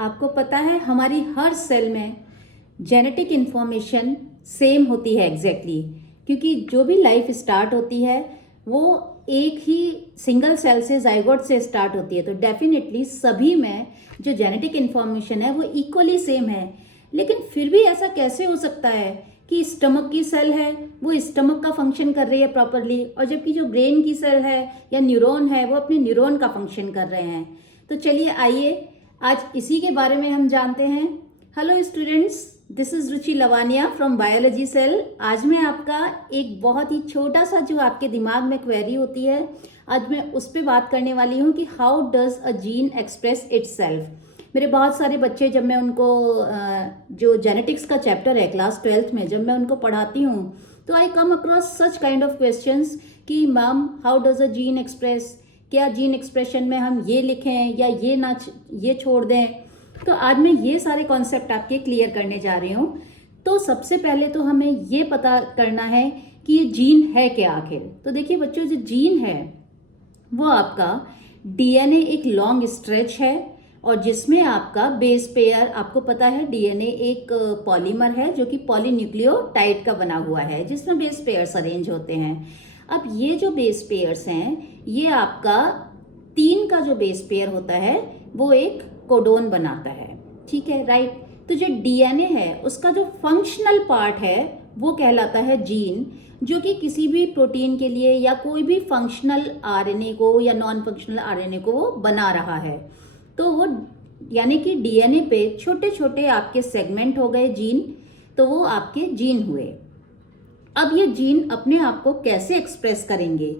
आपको पता है हमारी हर सेल में जेनेटिक इन्फॉर्मेशन सेम होती है एग्जैक्टली क्योंकि जो भी लाइफ स्टार्ट होती है वो एक ही सिंगल सेल से जाइगोट से स्टार्ट होती है। तो डेफिनेटली सभी में जो जेनेटिक इन्फॉर्मेशन है वो इक्वली सेम है। लेकिन फिर भी ऐसा कैसे हो सकता है कि स्टमक की सेल है वो स्टमक का फंक्शन कर रही है प्रॉपरली, और जबकि जो ब्रेन की सेल है या न्यूरॉन है वो अपने न्यूरॉन का फंक्शन कर रहे हैं। तो चलिए आइए आज इसी के बारे में हम जानते हैं। Hello students, this is Ruchi Lavania from biology cell. आज मैं आपका एक बहुत ही छोटा सा जो आपके दिमाग में क्वेरी होती है, आज मैं उस पर बात करने वाली हूँ कि how does a gene express itself. मेरे बहुत सारे बच्चे जब मैं उनको जो जेनेटिक्स का चैप्टर है क्लास 12th में जब मैं उनको पढ़ाती हूँ तो I come across such kind of questions कि ma'am how does a gene express, क्या जीन एक्सप्रेशन में हम ये लिखें या ये छोड़ दें। तो आज मैं ये सारे कॉन्सेप्ट आपके क्लियर करने जा रही हूँ। तो सबसे पहले तो हमें ये पता करना है कि ये जीन है क्या आखिर। तो देखिए बच्चों, जो जीन है वो आपका डीएनए एक लॉन्ग स्ट्रेच है और जिसमें आपका बेस पेयर, आपको पता है डीएनए एक पॉलीमर है जो कि पॉलीन्यूक्लियोटाइड का बना हुआ है जिसमें बेस पेयर्स अरेंज होते हैं। अब ये जो बेस पेयर्स हैं ये आपका 3 का जो बेस पेयर होता है वो एक कोडोन बनाता है, ठीक है, राइट। तो जो डीएनए है उसका जो फंक्शनल पार्ट है वो कहलाता है जीन, जो कि किसी भी प्रोटीन के लिए या कोई भी फंक्शनल आरएनए को या नॉन फंक्शनल आरएनए को वो बना रहा है। तो वो यानी कि डीएनए पे छोटे छोटे आपके सेगमेंट हो गए जीन, तो वो आपके जीन हुए। अब ये जीन अपने आप को कैसे एक्सप्रेस करेंगे,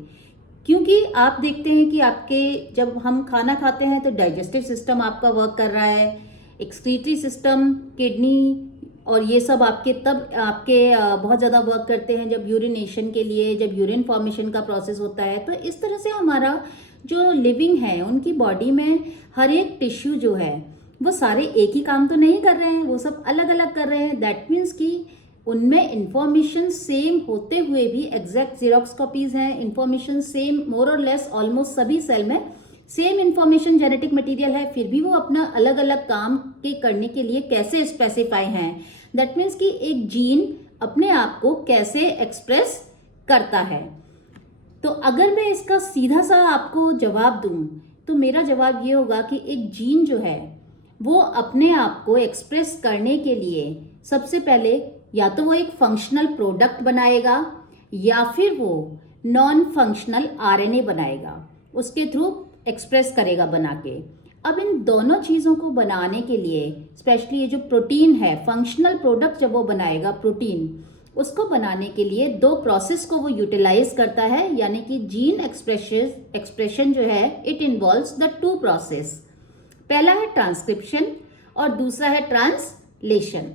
क्योंकि आप देखते हैं कि आपके जब हम खाना खाते हैं तो डाइजेस्टिव सिस्टम आपका वर्क कर रहा है, एक्सक्रीटरी सिस्टम, किडनी और ये सब आपके बहुत ज़्यादा वर्क करते हैं जब यूरिनेशन के लिए, जब यूरिन फॉर्मेशन का प्रोसेस होता है। तो इस तरह से हमारा जो लिविंग है उनकी बॉडी में हर एक टिश्यू जो है वो सारे एक ही काम तो नहीं कर रहे हैं, वो सब अलग अलग कर रहे हैं। दैट मीन्स कि उनमें इंफॉर्मेशन सेम होते हुए भी एग्जैक्ट जीरोक्स कॉपीज हैं, इंफॉर्मेशन सेम मोर और लेस ऑलमोस्ट सभी सेल में सेम इंफॉर्मेशन जेनेटिक मटेरियल है, फिर भी वो अपना अलग अलग काम के करने के लिए कैसे स्पेसिफाई हैं। दैट मीन्स कि एक जीन अपने आप को कैसे एक्सप्रेस करता है। तो अगर मैं इसका सीधा सा आपको जवाब दूं तो मेरा जवाब ये होगा कि एक जीन जो है वो अपने आप को एक्सप्रेस करने के लिए सबसे पहले या तो वो एक फंक्शनल प्रोडक्ट बनाएगा या फिर वो नॉन फंक्शनल आरएनए बनाएगा, उसके थ्रू एक्सप्रेस करेगा बना के। अब इन दोनों चीज़ों को बनाने के लिए स्पेशली ये जो प्रोटीन है, फंक्शनल प्रोडक्ट जब वो बनाएगा प्रोटीन, उसको बनाने के लिए 2 प्रोसेस को वो यूटिलाइज करता है। यानी कि जीन एक्सप्रेशन जो है इट इन्वॉल्व्स द 2 प्रोसेस। पहला है ट्रांसक्रिप्शन और दूसरा है ट्रांसलेशन।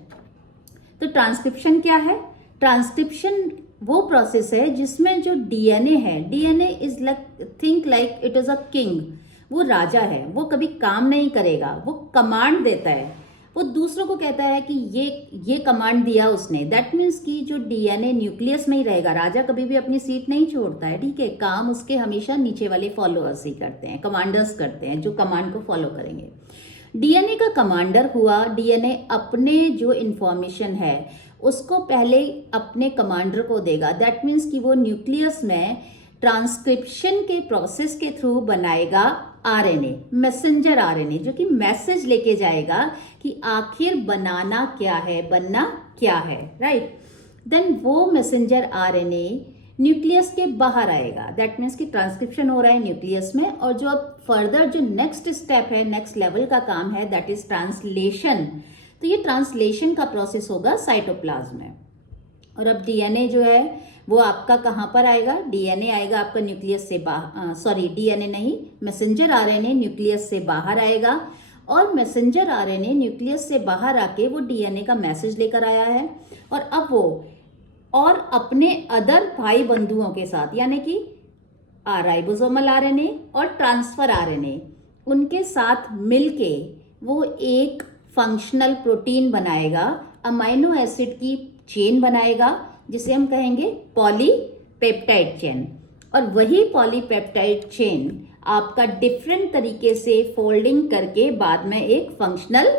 तो ट्रांसक्रिप्शन क्या है? ट्रांसक्रिप्शन वो प्रोसेस है जिसमें जो डीएनए है, DNA is think like it is a king, वो राजा है, वो कभी काम नहीं करेगा, वो कमांड देता है, वो दूसरों को कहता है कि ये कमांड दिया उसने। दैट मीन्स कि जो डीएनए न्यूक्लियस में ही रहेगा, राजा कभी भी अपनी सीट नहीं छोड़ता है, ठीक है, काम उसके हमेशा नीचे वाले फॉलोअर्स ही करते हैं, कमांडर्स करते हैं जो कमांड को फॉलो करेंगे। डीएनए का कमांडर हुआ, डीएनए अपने जो इंफॉर्मेशन है उसको पहले अपने कमांडर को देगा। दैट मीन्स कि वो न्यूक्लियस में ट्रांसक्रिप्शन के प्रोसेस के थ्रू बनाएगा आरएनए, मैसेंजर आरएनए, जो कि मैसेज लेके जाएगा कि आखिर बनाना क्या है, बनना क्या है, राइट। देन वो मैसेंजर आरएनए न्यूक्लियस के बाहर आएगा। दैट मीन्स कि ट्रांसक्रिप्शन हो रहा है न्यूक्लियस में, और जो अब फर्दर जो नेक्स्ट स्टेप है, नेक्स्ट लेवल का काम है, दैट इज ट्रांसलेशन। तो ये ट्रांसलेशन का प्रोसेस होगा साइटोप्लाज्म में। और अब डीएनए जो है वो आपका कहाँ पर आएगा? डीएनए आएगा आपका न्यूक्लियस से बाहर, डीएनए नहीं, मैसेंजर आरएनए न्यूक्लियस से बाहर आएगा, और मैसेंजर आरएनए न्यूक्लियस से बाहर आके वो डीएनए का मैसेज लेकर आया है, और अब वो और अपने अदर भाई बंधुओं के साथ यानी कि राइबोसोमल आरएनए और ट्रांसफर आरएनए, उनके साथ मिलके वो एक फंक्शनल प्रोटीन बनाएगा, अमाइनो एसिड की चेन बनाएगा जिसे हम कहेंगे पॉलीपेप्टाइड चेन। और वही पॉलीपेप्टाइड चेन आपका डिफरेंट तरीके से फोल्डिंग करके बाद में एक फंक्शनल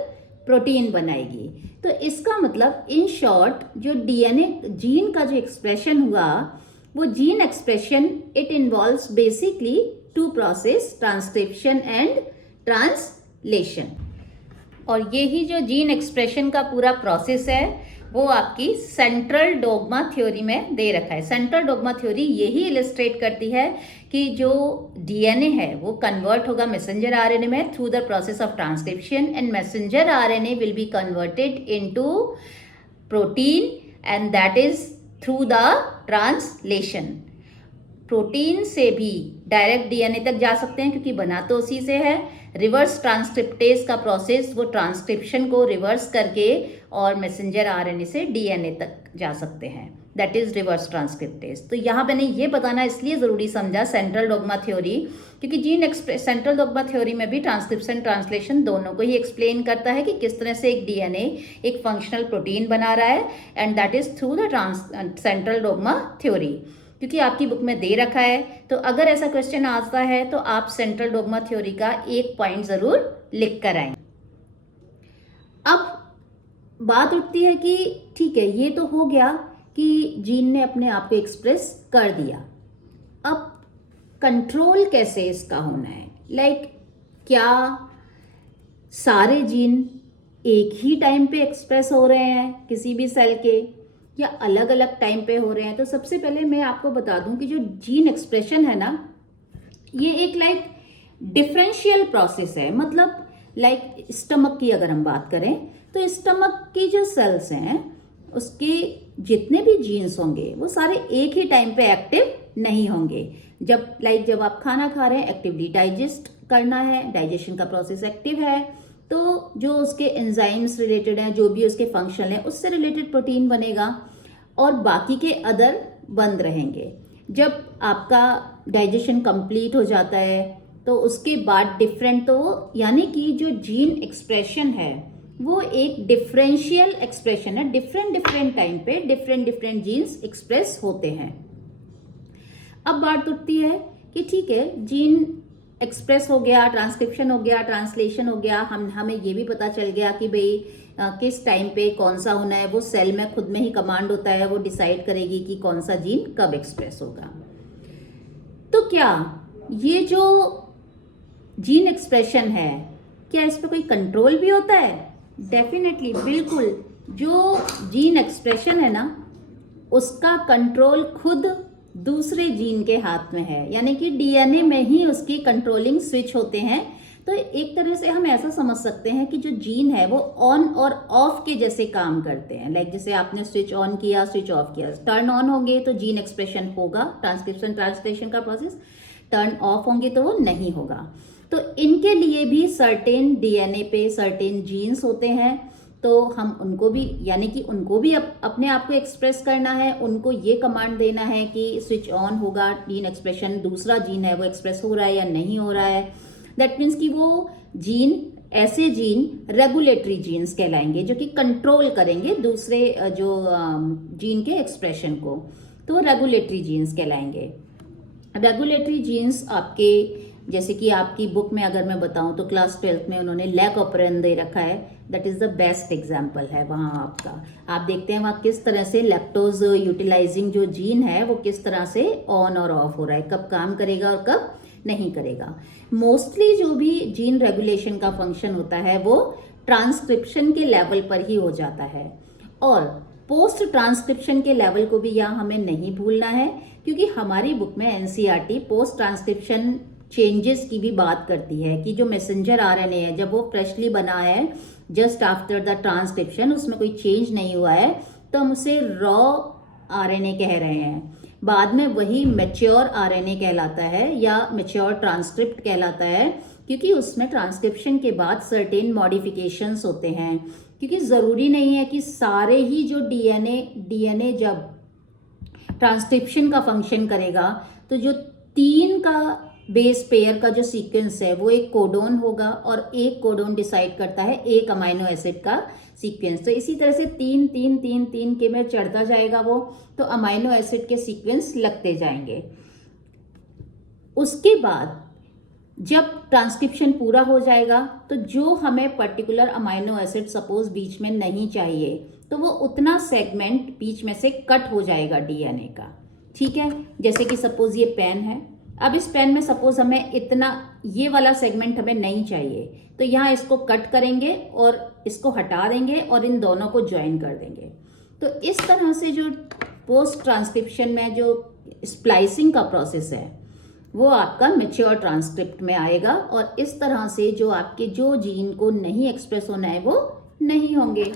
प्रोटीन बनाएगी। तो इसका मतलब इन शॉर्ट जो डीएनए जीन का जो एक्सप्रेशन हुआ, वो gene expression it involves basically two process, transcription and translation. और ये ही जो जीन एक्सप्रेशन का पूरा प्रोसेस है वो आपकी सेंट्रल डोग्मा थ्योरी में दे रखा है। सेंट्रल डोग्मा थ्योरी यही इलिस्ट्रेट करती है कि जो डीएनए है वो कन्वर्ट होगा मैसेंजर आरएनए में through the process of transcription, and messenger RNA will be converted into protein, and that is through the translation. Protein से भी डायरेक्ट डीएनए तक जा सकते हैं क्योंकि बना तो उसी से है। रिवर्स ट्रांसक्रिप्टेज का प्रोसेस वो ट्रांसक्रिप्शन को रिवर्स करके और मैसेंजर आरएनए से डीएनए तक जा सकते हैं, दैट इज रिवर्स ट्रांसक्रिप्टेज। तो यहाँ मैंने ये बताना इसलिए ज़रूरी समझा सेंट्रल डोग्मा थ्योरी, क्योंकि सेंट्रल डोग्मा थ्योरी में भी ट्रांसक्रिप्शन ट्रांसलेशन दोनों को ही एक्सप्लेन करता है कि किस तरह से एक डीएनए एक फंक्शनल प्रोटीन बना रहा है, and that is through the central dogma theory. क्योंकि आपकी बुक में दे रखा है, तो अगर ऐसा क्वेश्चन आता है तो आप सेंट्रल डोग्मा थ्योरी का एक पॉइंट जरूर लिख कर आएं। अब बात उठती है कि ठीक है, ये तो हो गया कि जीन ने अपने आप को एक्सप्रेस कर दिया, अब कंट्रोल कैसे इसका होना है? क्या सारे जीन एक ही टाइम पे एक्सप्रेस हो रहे हैं किसी भी सेल के, या अलग अलग टाइम पे हो रहे हैं? तो सबसे पहले मैं आपको बता दूं कि जो जीन एक्सप्रेशन है ना, ये एक डिफरेंशियल प्रोसेस है। मतलब स्टमक की अगर हम बात करें तो स्टमक की जो सेल्स हैं उसके जितने भी जीन्स होंगे वो सारे एक ही टाइम पे एक्टिव नहीं होंगे। जब आप खाना खा रहे हैं, एक्टिवली डाइजेस्ट करना है, डाइजेशन का प्रोसेस एक्टिव है, तो जो उसके एंजाइम्स रिलेटेड हैं, जो भी उसके फंक्शन है, उससे रिलेटेड प्रोटीन बनेगा और बाकी के अदर बंद रहेंगे। जब आपका डाइजेशन कंप्लीट हो जाता है तो उसके बाद डिफरेंट, तो यानी कि जो जीन एक्सप्रेशन है वो एक डिफरेंशियल एक्सप्रेशन है। डिफरेंट टाइम पे डिफरेंट जीन्स एक्सप्रेस होते हैं। अब बात उठती है कि ठीक है, जीन एक्सप्रेस हो गया, ट्रांसक्रिप्शन हो गया, ट्रांसलेशन हो गया, हमें ये भी पता चल गया कि भाई किस टाइम पे कौन सा होना है। वो सेल में खुद में ही कमांड होता है, वो डिसाइड करेगी कि कौन सा जीन कब एक्सप्रेस होगा। तो क्या ये जो जीन एक्सप्रेशन है, क्या इस पर कोई कंट्रोल भी होता है? डेफिनेटली, बिल्कुल। जो जीन एक्सप्रेशन है ना, उसका कंट्रोल खुद दूसरे जीन के हाथ में है, यानी कि डीएनए में ही उसकी कंट्रोलिंग स्विच होते हैं। तो एक तरह से हम ऐसा समझ सकते हैं कि जो जीन है वो ऑन और ऑफ के जैसे काम करते हैं। जैसे आपने स्विच ऑन किया, स्विच ऑफ किया, टर्न ऑन होंगे तो जीन एक्सप्रेशन होगा, ट्रांसक्रिप्शन ट्रांसलेशन का प्रोसेस, टर्न ऑफ होंगे तो वो नहीं होगा। तो इनके लिए भी सर्टेन डीएनए पे सर्टेन जीन्स होते हैं, तो हम उनको भी, यानी कि उनको भी अपने आप को एक्सप्रेस करना है, उनको ये कमांड देना है कि स्विच ऑन होगा, जीन एक्सप्रेशन, दूसरा जीन है वो एक्सप्रेस हो रहा है या नहीं हो रहा है। दैट मीन्स कि वो जीन, ऐसे जीन रेगुलेटरी जीन्स कहलाएंगे जो कि कंट्रोल करेंगे दूसरे जो जीन के एक्सप्रेशन को, तो रेगुलेटरी जीन्स कहलाएंगे। रेगुलेटरी जीन्स आपके, जैसे कि आपकी बुक में अगर मैं बताऊं तो क्लास 12th में उन्होंने लैक ऑपरेंड दे रखा है, that is the best example है वहाँ आपका। आप देखते हैं वहाँ किस तरह से लैक्टोज यूटिलाइजिंग जो जीन है वो किस तरह से ऑन और ऑफ हो रहा है, कब काम करेगा और कब नहीं करेगा। मोस्टली जो भी जीन रेगुलेशन का फंक्शन होता है वो ट्रांसक्रिप्शन के लेवल पर ही हो जाता है, और पोस्ट ट्रांसक्रिप्शन के लेवल को भी यहाँ हमें नहीं भूलना है, क्योंकि हमारी बुक में एनसीईआरटी पोस्ट ट्रांसक्रिप्शन चेंजेस की भी बात करती है कि जो मैसेंजर आरएनए है जब वो फ्रेशली बना है जस्ट आफ्टर द ट्रांसक्रिप्शन, उसमें कोई चेंज नहीं हुआ है, तो हम उसे रॉ आरएनए कह रहे हैं। बाद में वही मैच्योर आरएनए कहलाता है या मैच्योर ट्रांसक्रिप्ट कहलाता है, क्योंकि उसमें ट्रांसक्रिप्शन के बाद सर्टेन मॉडिफिकेशंस होते हैं। क्योंकि ज़रूरी नहीं है कि सारे ही जो डीएनए जब ट्रांसक्रिप्शन का फंक्शन करेगा तो जो 3 का बेस पेयर का जो सीक्वेंस है वो एक कोडोन होगा, और एक कोडोन डिसाइड करता है एक अमाइनो एसिड का सीक्वेंस। तो इसी तरह से 3 3 3 3 के में चढ़ता जाएगा वो, तो अमाइनो एसिड के सीक्वेंस लगते जाएंगे। उसके बाद जब ट्रांसक्रिप्शन पूरा हो जाएगा तो जो हमें पर्टिकुलर अमाइनो एसिड सपोज बीच में नहीं चाहिए तो वो उतना सेगमेंट बीच में से कट हो जाएगा डीएनए का। ठीक है, जैसे कि सपोज ये पेन है, अब इस पेन में सपोज हमें इतना ये वाला सेगमेंट हमें नहीं चाहिए तो यहाँ इसको कट करेंगे और इसको हटा देंगे और इन दोनों को ज्वाइन कर देंगे। तो इस तरह से जो पोस्ट ट्रांसक्रिप्शन में जो स्प्लाइसिंग का प्रोसेस है वो आपका मैच्योर ट्रांसक्रिप्ट में आएगा और इस तरह से जो आपके जो जीन को नहीं एक्सप्रेस होना है वो नहीं होंगे।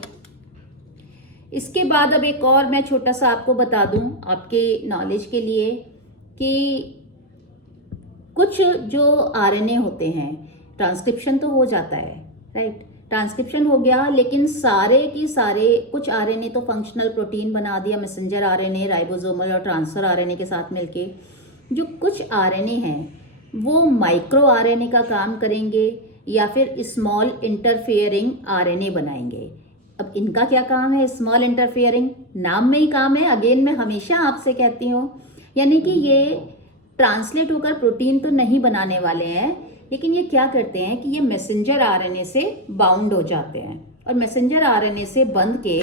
इसके बाद अब एक और मैं छोटा सा आपको बता दूं आपके नॉलेज के लिए कि कुछ जो आरएनए होते हैं, ट्रांसक्रिप्शन तो हो जाता है, राइट, ट्रांसक्रिप्शन हो गया, लेकिन सारे की सारे कुछ आरएनए तो फंक्शनल प्रोटीन बना दिया, मैसेंजर आरएनए, राइबोसोमल और ट्रांसफर आरएनए के साथ मिलके। जो कुछ आरएनए हैं वो माइक्रो आरएनए का काम करेंगे या फिर स्मॉल इंटरफेयरिंग आरएनए बनाएंगे। अब इनका क्या काम है? स्मॉल इंटरफेयरिंग, नाम में ही काम है। अगेन मैं हमेशा आपसे कहती हूँ, यानी कि ये ट्रांसलेट होकर प्रोटीन तो नहीं बनाने वाले हैं, लेकिन ये क्या करते हैं कि ये मैसेंजर आरएनए से बाउंड हो जाते हैं और मैसेंजर आरएनए से बंध के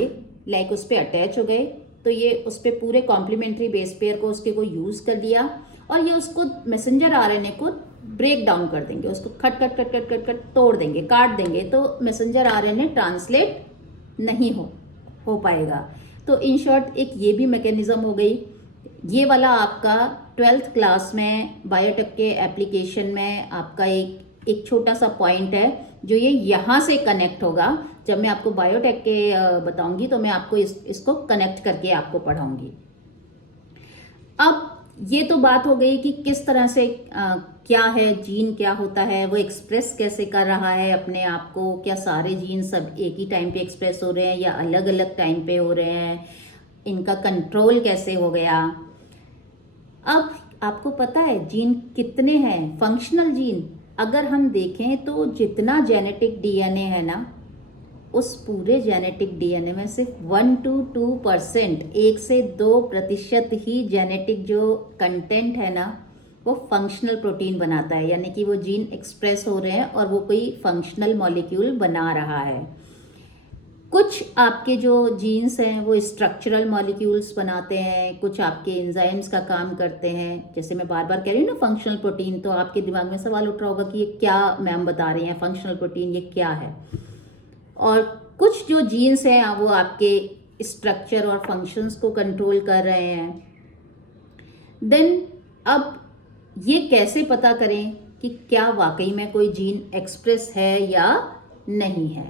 लाइक उस पर अटैच हो गए तो ये उस पर पूरे कॉम्प्लीमेंट्री बेस पेयर को उसके को यूज़ कर लिया और ये उसको मैसेंजर आरएनए को ब्रेक डाउन कर देंगे, उसको खट खट खट खट खट खट तोड़ देंगे, काट देंगे, तो मैसेंजर आरएनए ट्रांसलेट नहीं हो पाएगा। तो इन शॉर्ट एक ये भी मैकेनिज्म हो गई। ये वाला आपका 12th क्लास में बायोटेक के एप्लीकेशन में आपका एक छोटा सा पॉइंट है जो ये यहाँ से कनेक्ट होगा। जब मैं आपको बायोटेक के बताऊंगी तो मैं आपको इसको कनेक्ट करके आपको पढ़ाऊंगी। अब ये तो बात हो गई कि किस तरह से क्या है जीन, क्या होता है, वो एक्सप्रेस कैसे कर रहा है अपने आप को, क्या सारे जीन सब एक ही टाइम पे एक्सप्रेस हो रहे हैं या अलग अलग टाइम पे हो रहे हैं, इनका कंट्रोल कैसे हो गया। अब आपको पता है जीन कितने हैं, फंक्शनल जीन अगर हम देखें तो जितना जेनेटिक डीएनए है ना, उस पूरे जेनेटिक डीएनए में सिर्फ 1 to 2%, 1 से 2% ही जेनेटिक जो कंटेंट है ना वो फंक्शनल प्रोटीन बनाता है, यानी कि वो जीन एक्सप्रेस हो रहे हैं और वो कोई फंक्शनल मॉलिक्यूल बना रहा है। कुछ आपके जो जीन्स हैं वो स्ट्रक्चरल मॉलिक्यूल्स बनाते हैं, कुछ आपके एंजाइम्स का काम करते हैं। जैसे मैं बार बार कह रही हूँ ना फंक्शनल प्रोटीन, तो आपके दिमाग में सवाल उठ रहा होगा कि ये क्या मैम बता रही हैं, फंक्शनल प्रोटीन ये क्या है। और कुछ जो जीन्स हैं वो आपके स्ट्रक्चर और फंक्शंस को कंट्रोल कर रहे हैं। देन अब ये कैसे पता करें कि क्या वाकई में कोई जीन एक्सप्रेस है या नहीं है?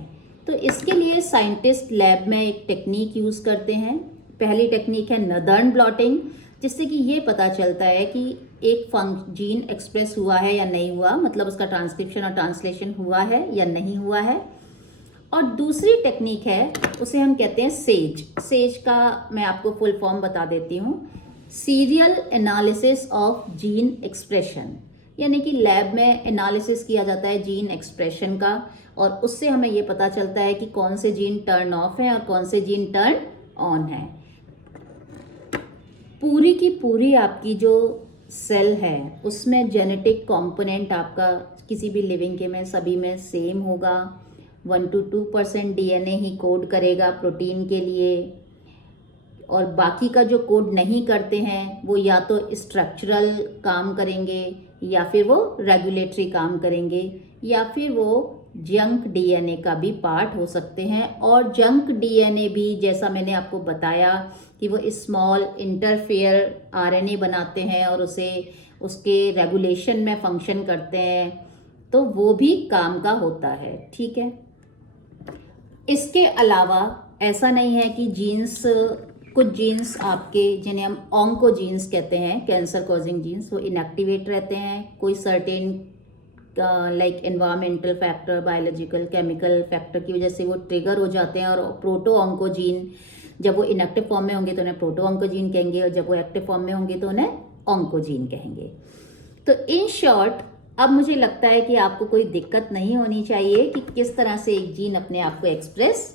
तो इसके लिए साइंटिस्ट लैब में एक टेक्निक यूज़ करते हैं। पहली टेक्निक है नदर्न ब्लॉटिंग, जिससे कि ये पता चलता है कि एक जीन एक्सप्रेस हुआ है या नहीं हुआ, मतलब उसका ट्रांसक्रिप्शन और ट्रांसलेशन हुआ है या नहीं हुआ है। और दूसरी टेक्निक है, उसे हम कहते हैं सेज। सेज का मैं आपको फुल फॉर्म बता देती हूँ, serial analysis of gene expression, यानी कि लैब में एनालिसिस किया जाता है जीन एक्सप्रेशन का और उससे हमें ये पता चलता है कि कौन से जीन टर्न ऑफ है और कौन से जीन टर्न ऑन है। पूरी की पूरी आपकी जो सेल है उसमें जेनेटिक कंपोनेंट आपका किसी भी लिविंग के में सभी में सेम होगा। 1 to 2% डीएनए ही कोड करेगा प्रोटीन के लिए, और बाकी का जो कोड नहीं करते हैं वो या तो स्ट्रक्चरल काम करेंगे या फिर वो रेगुलेटरी काम करेंगे या फिर वो जंक डीएनए का भी पार्ट हो सकते हैं। और जंक डीएनए भी, जैसा मैंने आपको बताया कि वो स्मॉल इंटरफेयर आरएनए बनाते हैं और उसे उसके रेगुलेशन में फंक्शन करते हैं, तो वो भी काम का होता है। ठीक है, इसके अलावा ऐसा नहीं है कि जीन्स, कुछ जीन्स आपके जिन्हें हम ऑन्कोजीन्स कहते हैं, कैंसर कॉजिंग जीन्स, वो इनएक्टिवेट रहते हैं। कोई certain like environmental factor, biological, chemical factor की वजह से वो ट्रिगर हो जाते हैं। और प्रोटो ऑन्कोजीन जब वो इनएक्टिव फॉर्म में होंगे तो उन्हें प्रोटो ऑन्कोजीन कहेंगे, और जब वो एक्टिव फॉर्म में होंगे तो उन्हें ऑन्कोजीन कहेंगे। तो इन शॉर्ट अब मुझे लगता है कि आपको कोई दिक्कत नहीं होनी चाहिए कि किस तरह से एक जीन अपने आप को एक्सप्रेस